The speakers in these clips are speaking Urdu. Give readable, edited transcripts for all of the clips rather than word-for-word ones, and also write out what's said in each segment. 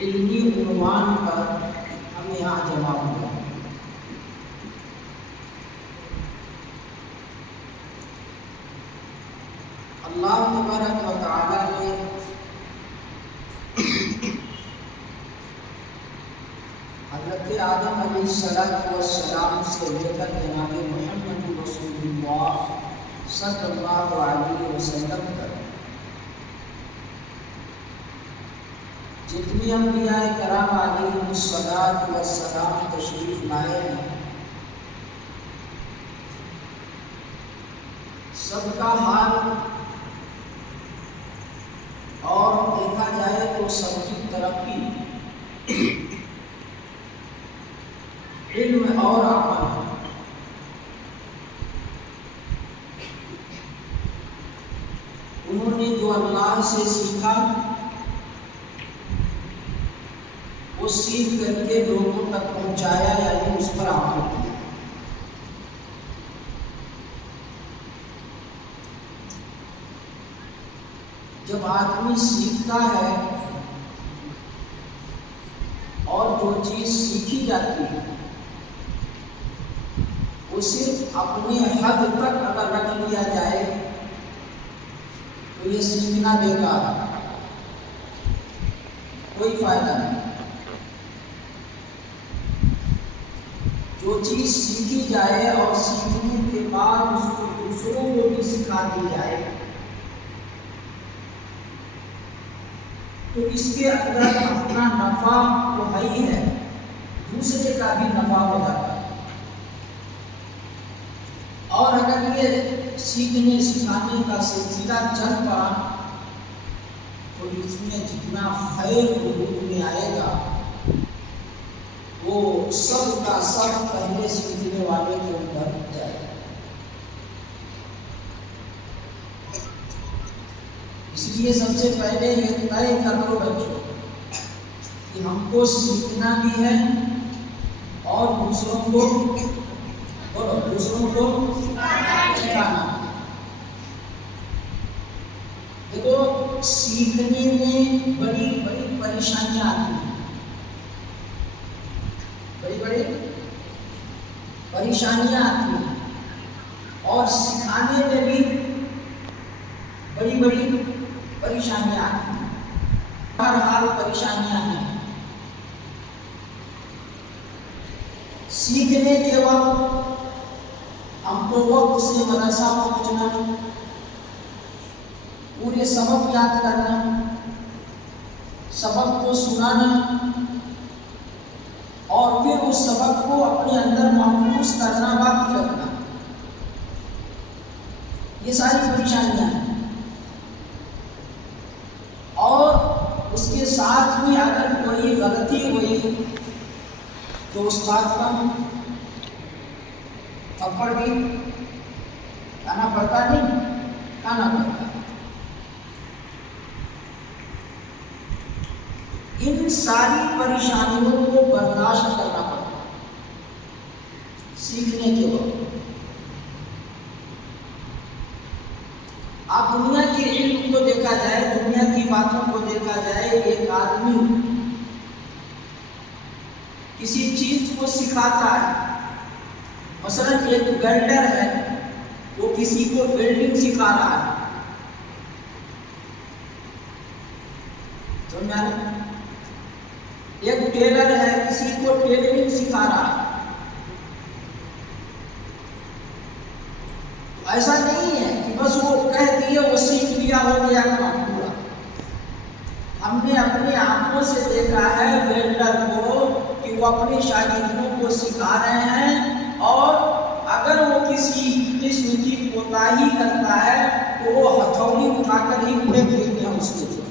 علمی عنوان پر ہم یہاں جمع ہوئے ہیں۔ اللہ تبارک و تعالیٰ نے حضرت آدم علیہ السلام سے لے کر جناب محمد رسول اللہ صلی اللہ علیہ وسلم تک جتنی انبیاء کرام علیہ السلام تشریف لائے ہیں، سب کا حال اور دیکھا جائے تو سب کی ترقی علم اور عمل ہے۔ انہوں نے جو اللہ سے سیکھا وہ سیکھ کر کے لوگوں تک پہنچایا، یعنی اس پر عمل کیا۔ جب آدمی سیکھتا ہے اور جو چیز سیکھی جاتی ہے وہ صرف اپنے حد تک اگر رکھ لیا جائے تو یہ سیکھنا بیکار ہے، کوئی فائدہ نہیں۔ جو چیز سیکھی جائے اور سیکھنے کے بعد اس کو دوسروں کو بھی سکھا دی جائے تو اس کے اندر اپنا نفع تو ہے ہی ہے، دوسرے کا بھی نفع ہو جاتا ہے۔ اور اگر یہ سیکھنے سکھانے کا سلسلہ چل پڑا تو اس میں جتنا خیر وجود میں آئے گا وہ سب کا سب پہلے سیکھنے والے کے اندر جائے گا۔ اس لیے سب سے پہلے یہ طے کر لو بچوں کہ ہم کو سیکھنا بھی ہے اور دوسروں کو سکھانا ہے۔ دیکھو سیکھنے میں بڑی بڑی پریشانیاں آتی ہیں، بڑی پریشانیاں آتی ہیں، اور سکھانے میں بھی بڑی پریشانیاں آتی ہیں۔ ہر حال پریشانیاں ہیں۔ سیکھنے کے وقت ہم کو وقت سے مدرسہ پہنچنا، پورے سبق یاد کرنا، سبق کو سنانا اور پھر اس سبق کو اپنے اندر محفوظ کرنا، باقی رکھنا، یہ ساری پریشانیاں ہیں۔ اور اس کے ساتھ بھی اگر کوئی غلطی ہوئی تو اس بات کا تھپڑ بھی کھانا پڑتا ہے۔ ان ساری پریشانیوں کو برداشت کرنا پڑتا ہے سیکھنے کے وقت۔ آپ دنیا کے علم کو دیکھا جائے، دنیا کی باتوں کو دیکھا جائے، ایک آدمی کسی چیز کو سکھاتا ہے، مثلا ایک ویلڈر ہے، وہ کسی کو ویلڈنگ سکھا رہا ہے، سمجھا نا؟ ایک ٹیلر ہے، کسی کو ٹیلرنگ سکھا رہا ہے۔ ایسا نہیں ہے کہ بس وہ کہہ دیے وہ سیکھ لیا، ہو گیا کام پورا۔ ہم نے اپنی آنکھوں سے دیکھا ہے ویلڈر کو کہ وہ اپنے شاگردوں کو سکھا رہے ہیں، اور اگر وہ کسی قسم کی کوتاہی کرتا ہے تو وہ ہتھوڑی اٹھا کر ہی پھینک دیتے ہیں اس کے اوپر۔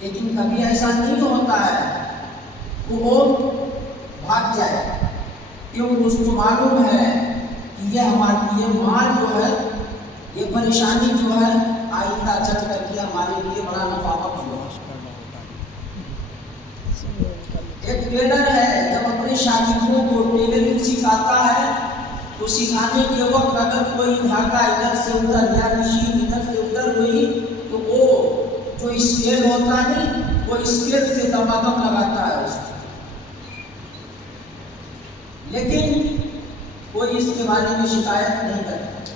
لیکن کبھی ایسا نہیں ہوتا ہے کہ وہ بھاگ جائے، کیونکہ اس کو معلوم ہے کہ یہ ہماری یہ مال جو ہے، یہ پریشانی جو ہے آئندہ چل کر کے ہمارے لیے بڑا نفع بخش ہوگا۔ ایک ٹیلر ہے، جب اپنے شاگردوں کو ٹیلرنگ سکھاتا ہے تو سکھانے کے وقت اگر کوئی دھاگا ادھر سے ادھر یا مشین ادھر سے ادھر ہوئی تو وہ جو کوئی اسکیل ہوتا نہیں، وہ اسکیل سے دمادم لگاتا ہے اس کو، لیکن کوئی اس کے بارے میں شکایت نہیں کرتا۔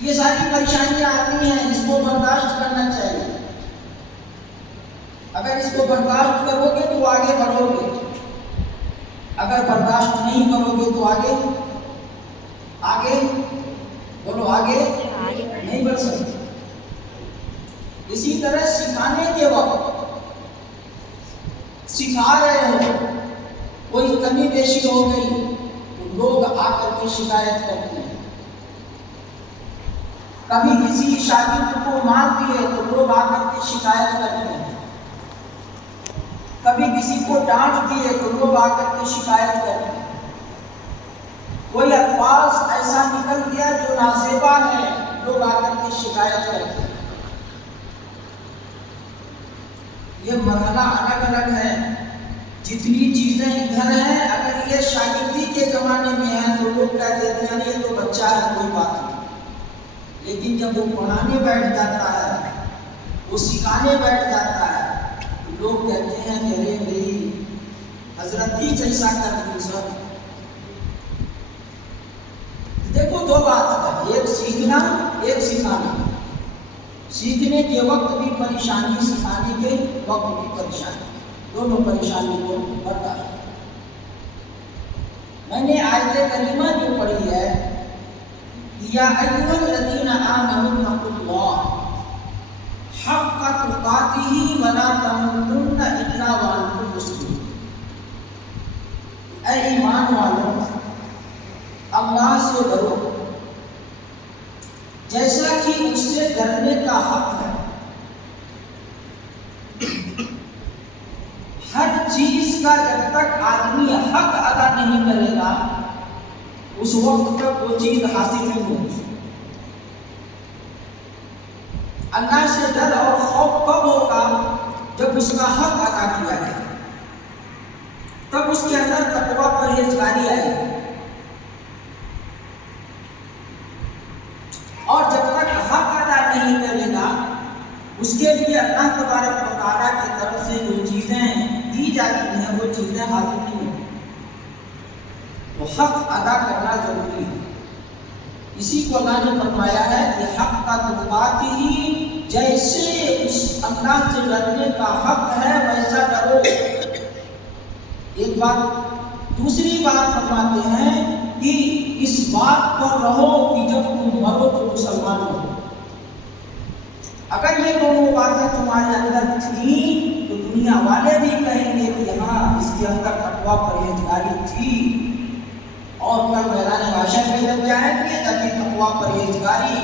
یہ ساری پریشانیاں آتی ہیں، اس کو برداشت کرنا چاہیے۔ اگر اس کو برداشت کرو گے تو آگے بڑھو گے، اگر برداشت نہیں کرو گے تو آگے بولو آگے نہیں بڑھ سکتے۔ اسی طرح سکھانے کے وقت سکھا رہے ہو، کوئی کمی بیشی ہو گئی تو لوگ آ کر کے شکایت کرتے ہیں۔ کبھی کسی شاگرد کو مار دیے تو لوگ آ کر کے شکایت کرتے ہیں، کبھی کسی کو ڈانٹ دیے تو لوگ آ کر کے شکایت کرتے ہیں، کوئی الفاظ ایسا نکل گیا جو نازیبا ہے، لوگ آ کر کے شکایت کرتے ہیں۔ یہ مرحلہ الگ الگ ہے، جتنی چیزیں ادھر ہیں اگر یہ شاگردی کے زمانے میں ہیں تو لوگ کہہ دیتے ہیں یہ تو بچہ ہے کوئی بات نہیں، لیکن جب وہ پڑھانے بیٹھ جاتا ہے، وہ سکھانے بیٹھ جاتا ہے تو لوگ کہتے ہیں کہ ارے میری حضرت ہی جیسا کر دی سر۔ دیکھو دو بات ہے، ایک سیکھنا ایک سکھانا، سیکھنے کے وقت بھی پریشانی، سکھانے کے وقت بھی پریشانی، دونوں پریشانی کو برداشت۔ میں نے آیت کریمہ جو پڑھی ہے، یا ایھا الذین آمنوا اتقوا اللہ حق تقاتہ ولا تموتن الا وانتم مسلمون، اے ایمان والو اللہ سے ڈرو جیسا کہ اس سے ڈرنے کا حق ہے۔ ہر چیز کا جب تک آدمی حق ادا نہیں کرے گا اس وقت تک وہ چیز حاصل نہیں ہوگی۔ اللہ سے ڈر اور خوف کب ہوگا؟ جب اس کا حق ادا کیا جائے، تب اس کے اندر تقویٰ پرہیزگاری آئے گی۔ اور جب تک حق ادا نہیں کرے گا اس کے لیے اللہ تبارک و تعالیٰ کی طرف سے جو چیزیں دی جاتی ہیں وہ چیزیں حاصل نہیں ہوتی، تو حق ادا کرنا ضروری ہے۔ اسی کو اللہ نے فرمایا ہے کہ حق کا تقاتی ہی، جیسے اس اللہ سے ڈرنے کا حق ہے ویسا ڈرو۔ ایک بات، دوسری بات فرماتے ہیں کہ اس بات پر رہو کہ جب تم مرو تو مسلمان ہو۔ اگر یہ دونوں باتیں تمہارے اندر تھیں تو دنیا والے بھی کہیں گے کہ ہاں اس کے اندر تقویٰ پرہیزگاری تھی، اور کل میدان محشر میں جب جائیں گے تبھی تقویٰ پرہیزگاری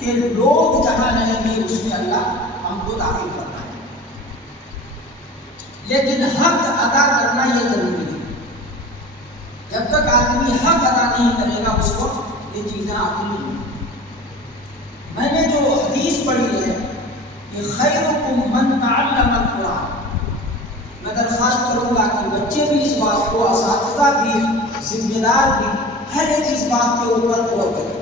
کے لوگ جہاں رہیں گے اس میں اللہ ہم کو داخل کرنا ہے۔ لیکن حق ادا کرنا یہ ضروری ہے، جب تک آدمی حق ادا نہیں کرے گا اس وقت یہ چیزیں آتی نہیں۔ میں نے جو حدیث پڑھی ہے کہ خیرکم من تعلم القرآن، میں درخواست کروں گا کہ بچے بھی اس بات کو، اساتذہ بھی، ذمہ دار بھی، ہر ایک اس بات کے اوپر غور کریں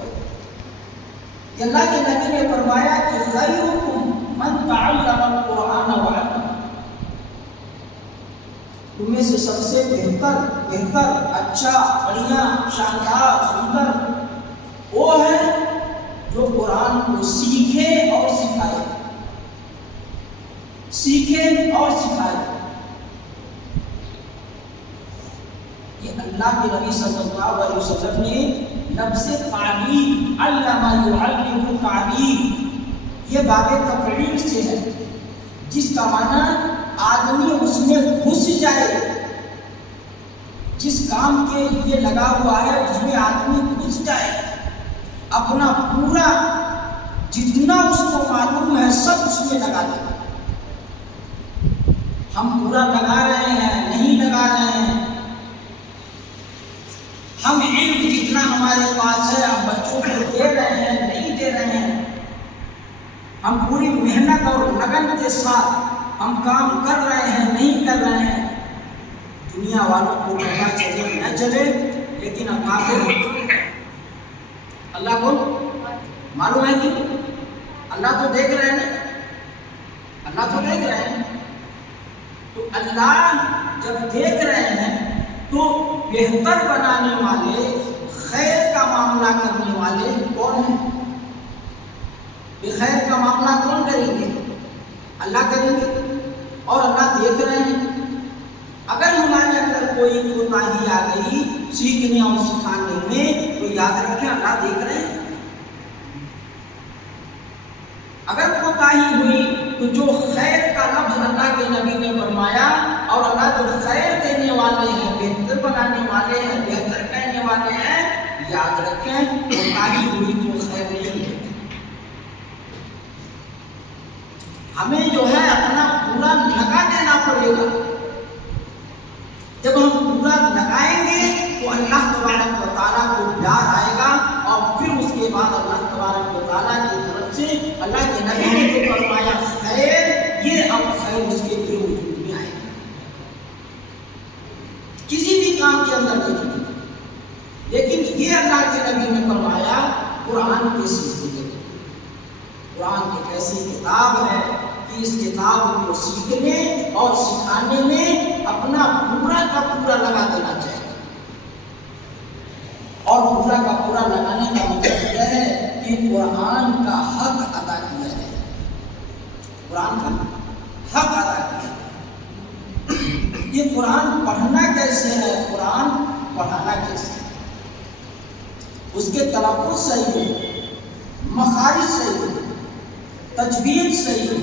کہ اللہ کے نبی نے فرمایا کہ خیرکم من تعلم القرآن وعلمہ، تم میں سے سب سے بہتر، اچھا، بڑھیا، شاندار، سندر وہ ہے جو قرآن کو سیکھے اور سکھائے، سیکھے اور سکھائے۔ یہ اللہ کے نبی صلی اللہ علیہ وسلم نے لفظ تعلیم، علم یعلم تعلیم، یہ باب تفعیل سے ہے، جس کا معنی آدمی اس میں گھس جائے، جس کام کے لیے لگا ہوا ہے اس میں آدمی گھس جائے، اپنا پورا جتنا اس کو معلوم ہے سب اس میں لگا دے۔ ہم پورا لگا رہے ہیں، نہیں لگا رہے ہیں، ہم علم جتنا ہمارے پاس ہے ہم بچوں کو دے رہے ہیں، نہیں دے رہے ہیں، ہم پوری محنت اور لگن کے ساتھ ہم کام کر رہے ہیں، نہیں کر رہے ہیں۔ دنیا والوں کو پتہ چلے نہ چلے، لیکن اللہ کو معلوم ہے کہ اللہ تو دیکھ رہے ہیں، اللہ تو دیکھ رہے ہیں. تو اللہ جب دیکھ رہے ہیں تو بہتر بنانے والے، خیر کا معاملہ کرنے والے کون ہیں؟ خیر کا معاملہ کون کریں گے؟ اللہ کریں گے. اور اللہ دیکھ رہے ہیں. اگر ہمارے اندر کوئی کوتاہی آ گئی سیکھنے اور سکھانے میں تو یاد رکھیں اللہ دیکھ رہے ہیں. اگر کوتاہی ہوئی تو جو خیر کا لفظ اللہ کے نبی نے فرمایا، اور اللہ جو خیر دینے والے ہیں، بہتر بنانے والے ہیں، بہتر کہنے والے ہیں، یاد رکھیں کوتاہی ہوئی تو خیر نہیں ہے. ہمیں جو ہے اپنا پورا لگا دینا پڑے گا. جب ہم پورا لگائیں گے تو اللہ تبارک و تعالیٰ کو پیار آئے گا، اور پھر اس کے بعد اللہ تبارک و تعالیٰ کی طرف سے اللہ کے نبی نے جو فرمایا خیر، یہ اب خیر اس کے لیے وجود میں آئے گا. کسی بھی کام کے اندر نہیں. لیکن یہ اللہ کے نبی نے فرمایا قرآن کے سلسلے میں. قرآن ایک ایسی کتاب ہے کہ اس کتاب کو سیکھنے اور سکھانے میں اپنا پورا کا پورا لگا دینا چاہیے. اور پورا کا پورا لگانے کا مطلب یہ ہے کہ قرآن کا حق ادا کیا جائے. قرآن کا حق ادا کیا جائے. یہ قرآن پڑھنا کیسے ہے، قرآن پڑھانا کیسے ہے، اس کے تلفظ صحیح ہو، مخارج صحیح ہو، تجوید صحیح ہو،